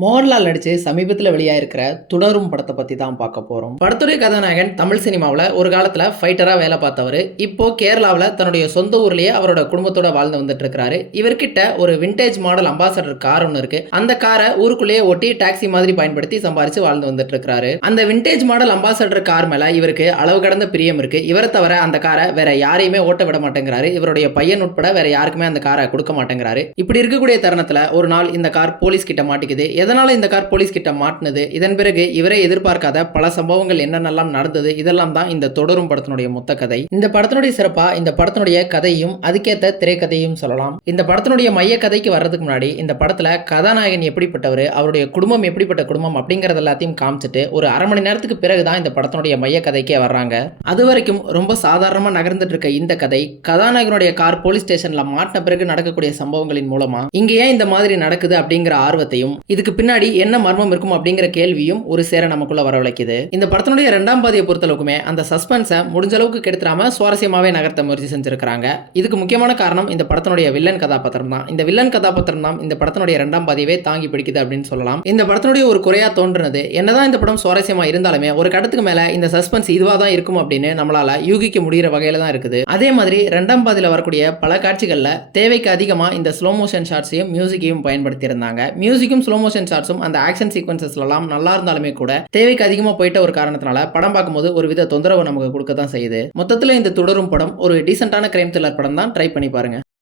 மோகன்லால் நடிச்சு சமீபத்துல வெளியாயிருக்கிற துடரும் படத்த பத்தி தான் பார்க்க போறோம். படத்துடைய கதாநாயகன் தமிழ் சினிமாவுல ஒரு காலத்துல ஃபைட்டரா வேலை பார்த்தவரு. இப்போ கேரளாவுல தன்னுடைய சொந்த ஊர்லயே அவரோட குடும்பத்தோட வாழ்ந்து வந்துட்டு இருக்காரு. இவர்கிட்ட ஒரு விண்டேஜ் மாடல் அம்பாசடர் கார் ஒன்னு இருக்கு. அந்த காரை ஊருக்குள்ளேயே ஓட்டி டாக்ஸி மாதிரி பயன்படுத்தி சம்பாரிச்சு வாழ்ந்து வந்துட்டு இருக்காரு. அந்த விண்டேஜ் மாடல் அம்பாசடர் கார் மேல இவருக்கு அளவு கடந்த பிரியம் இருக்கு. இவரை தவிர அந்த காரை வேற யாரையுமே ஓட்ட விட மாட்டேங்கிறாரு. இவருடைய பையன் உட்பட வேற யாருக்குமே அந்த காரை கொடுக்க மாட்டேங்கிறாரு. இப்படி இருக்கக்கூடிய தருணத்துல ஒரு நாள் இந்த கார் போலீஸ் கிட்ட மாட்டிக்குது. எதனால இந்த கார் போலீஸ் கிட்ட மாட்டினது, இதன் பிறகு இவரே எதிர்பார்க்காத பல சம்பவங்கள் என்னென்னலாம் நடந்தது, இதெல்லாம் தான் இந்த தொடரும் படத்தினுடைய மொத்த கதை. இந்த படத்தினுடைய சிறப்பா இந்த படத்தினுடைய கதையும் அதுக்கேற்ற திரைக்கதையும் சொல்லலாம். இந்த படத்தினுடைய மைய கதைக்கு வர்றதுக்கு முன்னாடி இந்த படத்துல கதாநாயகன் எப்படிப்பட்டவர், அவருடைய குடும்பம் எப்படிப்பட்ட குடும்பம் அப்படிங்கறது எல்லாத்தையும் காமிச்சிட்டு ஒரு அரை மணி நேரத்துக்கு பிறகுதான் இந்த படத்தினுடைய மைய கதைக்கே வர்றாங்க. அது வரைக்கும் ரொம்ப சாதாரணமா நகர்ந்துட்டு இருக்க இந்த கதை கதாநாயகனுடைய கார் போலீஸ் ஸ்டேஷன்ல மாட்டின பிறகு நடக்கக்கூடிய சம்பவங்களின் மூலமா இங்க ஏன் இந்த மாதிரி நடக்குது அப்படிங்கிற ஆர்வத்தையும், இதுக்கு பின்னாடி என்ன மர்மம் இருக்கும் அப்படிங்கிற கேள்வியும் ஒரு சேர நமக்குள்ள வரவழைக்குது. இந்த படத்தினுடைய இரண்டாம் பாதியை பொறுத்தளவுக்குமே அந்த சஸ்பென்ஸை முடிஞ்ச அளவுக்கு கெடுத்துறாம சுவாரஸ்யமாவே நகர்த்த முயற்சி செஞ்சிருக்காங்க. இதுக்கு முக்கியமான காரணம் இந்த படத்தினுடைய வில்லன் கதாபாத்திரம் தான். இந்த வில்லன் கதாபாத்திரம் தான் இந்த படத்தினுடைய இரண்டாம் பாதியவே தாங்கி பிடிக்குது அப்படின்னு சொல்லலாம். இந்த படத்தினுடைய ஒரு குறையா தோன்றுனது, என்னதான் இந்த படம் சுவாரஸ்யமா இருந்தாலுமே ஒரு கட்டத்துக்கு மேல இந்த சஸ்பென்ஸ் இதுவா தான் இருக்கும் அப்படின்னு நம்மளால யூகிக்க முடிகிற வகையில தான் இருக்குது. அதே மாதிரி இரண்டாம் பாதியில வரக்கூடிய பல காட்சிகள்ல தேவைக்கு அதிகமா இந்த ஸ்லோ மோஷன் ஷாட்ஸையும் மியூசிக்கையும் பயன்படுத்தி இருந்தாங்க. மியூசிக்கும் ஸ்லோ மோஷன் ஷாட்ஸும் அந்த ஆக்ஷன் சீக்வன்சஸ்லாம் நல்லா இருந்தாலுமே கூட தேவைக்கு அதிகமாக போயிட்ட ஒரு காரணத்தினால படம் பார்க்கும்போது ஒரு வித தொந்தரவு நமக்கு கொடுக்க தான் செய்யுது. மொத்தத்தில் இந்த தொடரும் படம் ஒரு டீசென்டான கிரைம் த்ரில்லர் படம் தான். ட்ரை பண்ணி பாருங்க.